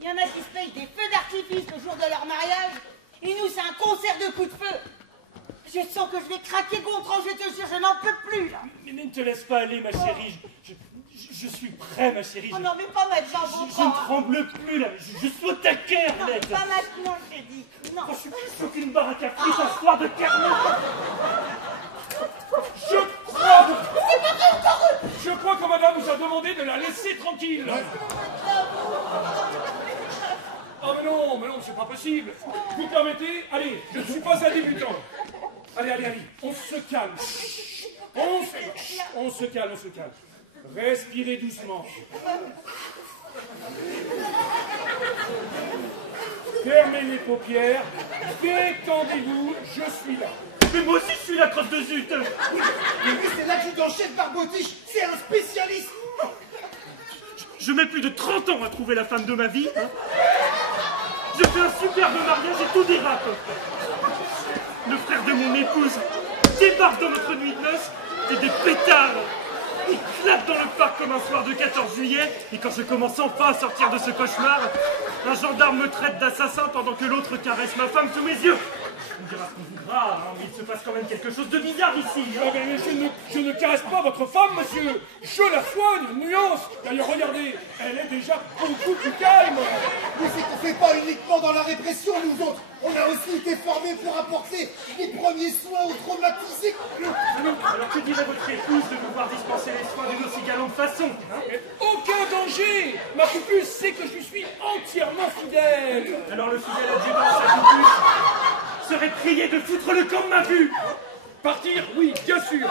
il y en a qui se payent des feux d'artifice le jour de leur mariage, et nous, c'est un concert de coups de feu. Je sens que je vais craquer, Gontran, je te jure, je n'en peux plus, là. Mais ne te laisse pas aller, ma chérie. Je suis prêt, ma chérie. Oh non, mais pas maintenant, Je Gontran. ne tremble plus, là. Je suis au taquet, Non, Arlette. pas maintenant, je t'ai dit. Non. Je suis plus chaud qu'une baraque à frites un soir de carnet. Je crois que madame vous a demandé de la laisser tranquille. Oh mais non, c'est pas possible. Vous permettez? Allez, je ne suis pas un débutant. Allez, on se calme. On se calme. Respirez doucement. Fermez les paupières. Détendez-vous, je suis là. Mais moi aussi, je suis la crotte de zut. Mais lui, c'est l'adjudant-chef Barbotiche, c'est un spécialiste. Je mets plus de 30 ans à trouver la femme de ma vie. Hein. Je fais un superbe mariage et tout dérape. Le frère de mon épouse débarque dans notre nuit de noces et des pétards. Il claque dans le parc comme un soir de 14 juillet. Et quand je commence enfin à sortir de ce cauchemar, un gendarme me traite d'assassin pendant que l'autre caresse ma femme sous mes yeux. On dira ce qu'on voudra, hein, mais il se passe quand même quelque chose de bizarre ici. Hein. Oh, mais je ne caresse pas votre femme, monsieur. Je la soigne, nuance. D'ailleurs, regardez, elle est déjà beaucoup plus calme. Mais c'est qu'on fait pas uniquement dans la répression, nous autres. On a aussi été formés pour apporter les premiers soins aux traumatisés. Alors que dirait votre épouse de vous voir dispenser les soins d'une aussi galante façon, hein? Aucun danger. Ma coupule sait que je suis entièrement fidèle. Alors le fidèle adjudant de sa coupule serait prié de foutre le camp de ma vue. Partir, oui, bien sûr.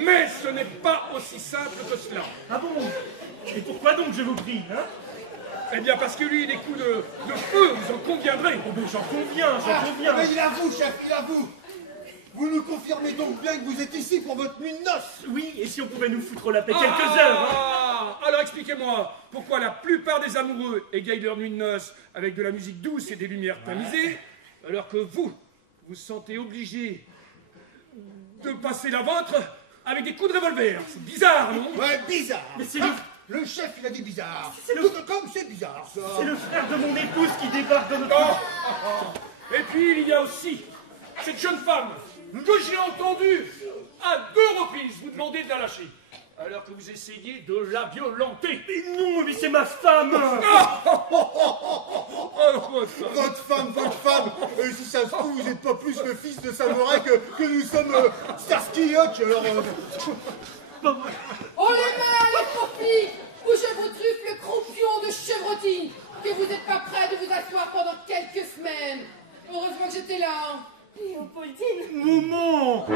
Mais ce n'est pas aussi simple que cela. Ah bon? Et pourquoi donc, je vous prie, hein? Eh bien, parce que lui, les coups de feu, vous en conviendrez. Oh, mais j'en conviens. Mais il avoue, chef, il avoue. Vous nous confirmez donc bien que vous êtes ici pour votre nuit de noces? Oui, et si on pouvait nous foutre la paix quelques heures, hein? Alors expliquez-moi, pourquoi la plupart des amoureux égayent leur nuit de noces avec de la musique douce et des lumières tamisées, alors que vous sentez obligé de passer la vôtre avec des coups de revolver? C'est bizarre, non? Ouais, bizarre. Mais c'est Le chef, il a dit bizarre. C'est le- Tout comme c'est bizarre, ça. c'est le frère de mon épouse qui débarque de notre... Et puis il y a aussi cette jeune femme que j'ai entendue à 2 reprises vous demander de la lâcher, alors que vous essayez de la violenter. Mais non, mais c'est ma femme. Votre femme. Si ça se trouve, vous n'êtes pas plus le fils de samouraï que nous sommes Starsky Hutch, alors... Oh les mains, les profits, où je vous truffe le croupion de chevrotine, que vous n'êtes pas prêt de vous asseoir pendant quelques semaines. Heureusement que j'étais là. Léopoldine. Maman.